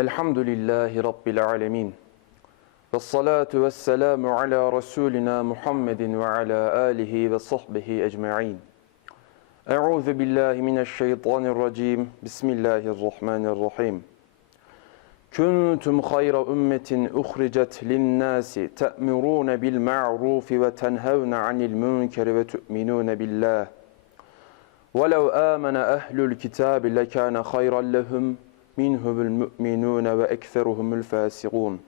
الحمد لله رب العالمين والصلاة والسلام على رسولنا محمد وعلى آله وصحبه أجمعين. أعوذ بالله من الشيطان الرجيم. بسم الله الرحمن الرحيم. كنتم خير أمة أخرجت للناس تأمرون بالمعروف وتنهون عن المنكر وتؤمنون بالله. ولو آمن أهل الكتاب لكان خيرا لهم minhumul mu'minun ve ekseruhumul fasiqun.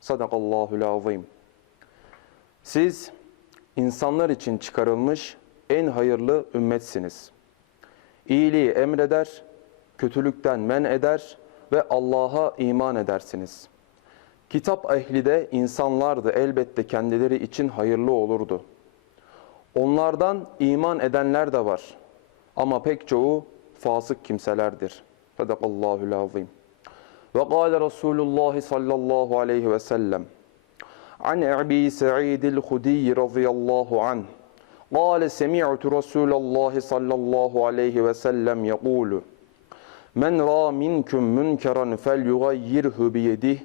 Sadakallahu'l azim. Siz insanlar için çıkarılmış en hayırlı ümmetsiniz. İyiliği emreder, kötülükten men eder ve Allah'a iman edersiniz. Kitap ehli de insanlardı elbette kendileri için hayırlı olurdu. Onlardan iman edenler de var ama pek çoğu fasık kimselerdir.'' صدق الله العظيم وقال رسول الله صلى الله عليه وسلم عن أبي سعيد الخدي رضي الله عنه قال سمعت رسول الله صلى الله عليه وسلم يقول من را منكم منكرا فليغيره بيده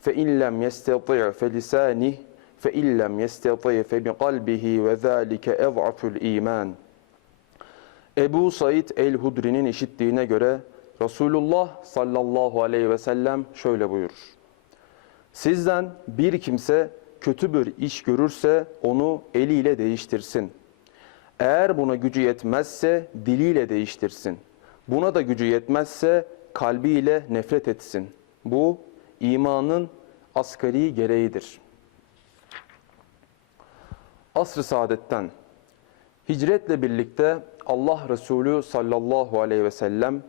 فإن لم يستطع فلسانه فإن لم يستطع فبقلبه وذلك أضعف الإيمان Ebu Said el-Hudri'nin işittiğine göre Resulullah sallallahu aleyhi ve sellem şöyle buyurur. Sizden bir kimse kötü bir iş görürse onu eliyle değiştirsin. Eğer buna gücü yetmezse diliyle değiştirsin. Buna da gücü yetmezse kalbiyle nefret etsin. Bu imanın asgari gereğidir. Asr-ı saadetten hicretle birlikte Allah Resulü sallallahu aleyhi ve sellem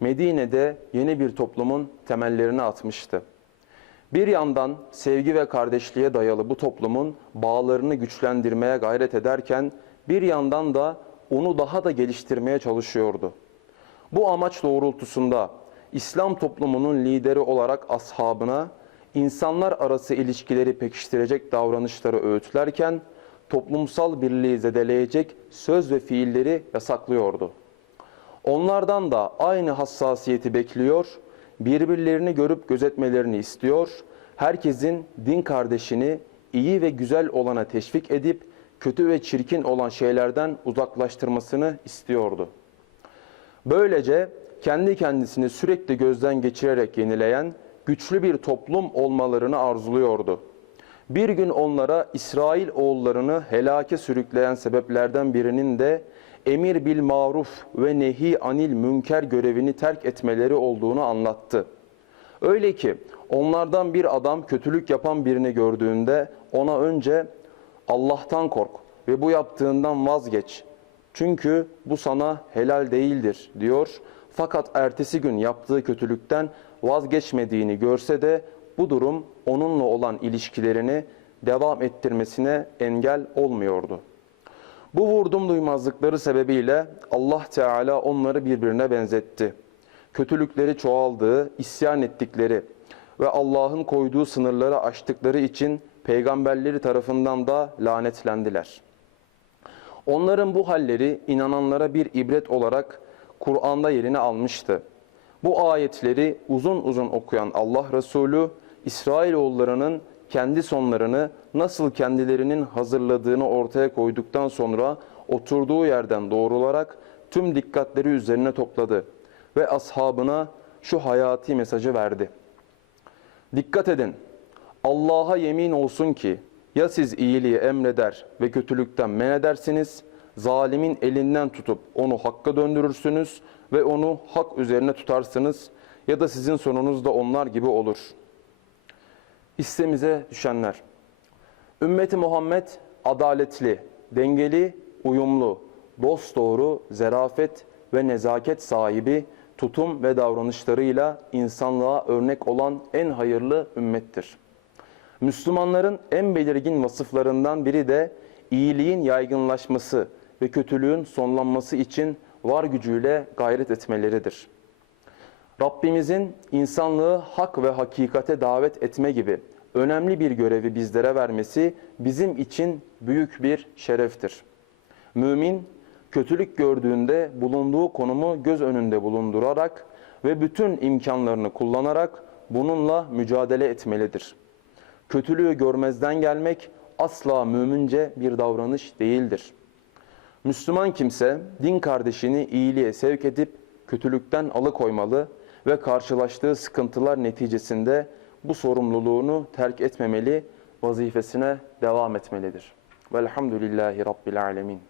Medine'de yeni bir toplumun temellerini atmıştı. Bir yandan sevgi ve kardeşliğe dayalı bu toplumun bağlarını güçlendirmeye gayret ederken bir yandan da onu daha da geliştirmeye çalışıyordu. Bu amaç doğrultusunda İslam toplumunun lideri olarak ashabına insanlar arası ilişkileri pekiştirecek davranışları öğütlerken toplumsal birliği zedeleyecek söz ve fiilleri yasaklıyordu. Onlardan da aynı hassasiyeti bekliyor, birbirlerini görüp gözetmelerini istiyor, herkesin din kardeşini iyi ve güzel olana teşvik edip kötü ve çirkin olan şeylerden uzaklaştırmasını istiyordu. Böylece kendi kendisini sürekli gözden geçirerek yenileyen güçlü bir toplum olmalarını arzuluyordu. Bir gün onlara İsrail oğullarını helake sürükleyen sebeplerden birinin de emir bil maruf ve nehi anil münker görevini terk etmeleri olduğunu anlattı. Öyle ki onlardan bir adam kötülük yapan birini gördüğünde ona önce Allah'tan kork ve bu yaptığından vazgeç. Çünkü bu sana helal değildir diyor. Fakat ertesi gün yaptığı kötülükten vazgeçmediğini görse de bu durum onunla olan ilişkilerini devam ettirmesine engel olmuyordu. Bu vurdum duymazlıkları sebebiyle Allah Teala onları birbirine benzetti. Kötülükleri çoğaldığı, isyan ettikleri ve Allah'ın koyduğu sınırları aştıkları için peygamberleri tarafından da lanetlendiler. Onların bu halleri inananlara bir ibret olarak Kur'an'da yerini almıştı. Bu ayetleri uzun uzun okuyan Allah Resulü İsrailoğullarının kendi sonlarını nasıl kendilerinin hazırladığını ortaya koyduktan sonra oturduğu yerden doğrularak tüm dikkatleri üzerine topladı ve ashabına şu hayati mesajı verdi. Dikkat edin, Allah'a yemin olsun ki ya siz iyiliği emreder ve kötülükten men edersiniz, zalimin elinden tutup onu hakka döndürürsünüz ve onu hak üzerine tutarsınız ya da sizin sonunuz da onlar gibi olur.'' hissemize düşenler. Ümmeti Muhammed adaletli, dengeli, uyumlu, dosdoğru, zerafet ve nezaket sahibi tutum ve davranışlarıyla insanlığa örnek olan en hayırlı ümmettir. Müslümanların en belirgin vasıflarından biri de iyiliğin yaygınlaşması ve kötülüğün sonlanması için var gücüyle gayret etmeleridir. Rabbimizin insanlığı hak ve hakikate davet etme gibi önemli bir görevi bizlere vermesi bizim için büyük bir şereftir. Mümin kötülük gördüğünde bulunduğu konumu göz önünde bulundurarak ve bütün imkanlarını kullanarak bununla mücadele etmelidir. Kötülüğü görmezden gelmek asla mümince bir davranış değildir. Müslüman kimse din kardeşini iyiliğe sevk edip kötülükten alıkoymalı ve karşılaştığı sıkıntılar neticesinde bu sorumluluğunu terk etmemeli, vazifesine devam etmelidir. Velhamdülillahi Rabbil Alemin.